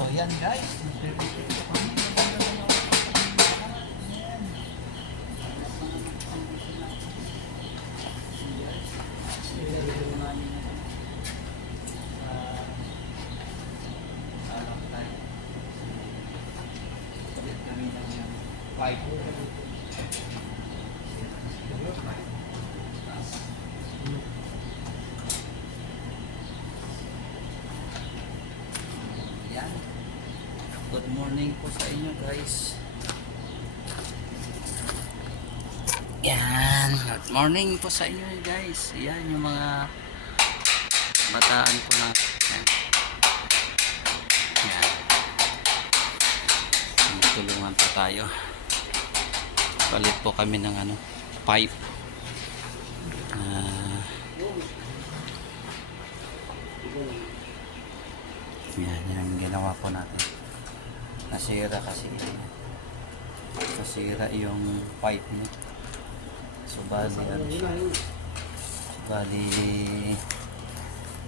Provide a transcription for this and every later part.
So yan guys, nagre-repeat ko kami. Yan. Good morning po sa inyo guys. Yan. Good morning po sa inyo guys. Yan yung mga bataan ko na. Yan. Yan. Tulungan pa tayo. Palit po kami ng pipe. Yan yung ginawa po natin. Nasira kasi yung pipe niya. So bali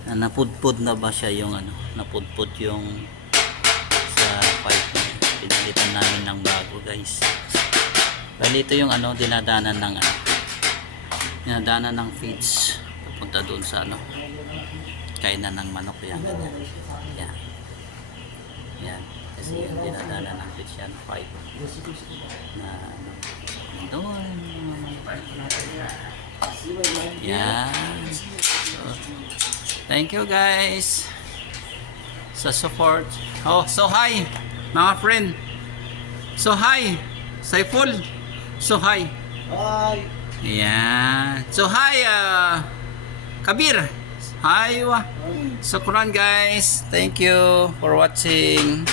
napudpud na ba siya yung napudpud yung sa pipe niya. Pinalitan namin ng bago guys. Bali ito yung dinadanan ng feeds papunta doon sa kainan ng manok. Yan ganyan. Yan kasi yung dinadanan ng feeds yan pipe na doon. Yan. So, thank you guys sa support. Oh, so hi mga friend. So hi Saiful. So hi. Hi. Yan. So hi Kabir. Hi. Sukran guys. Thank you for watching.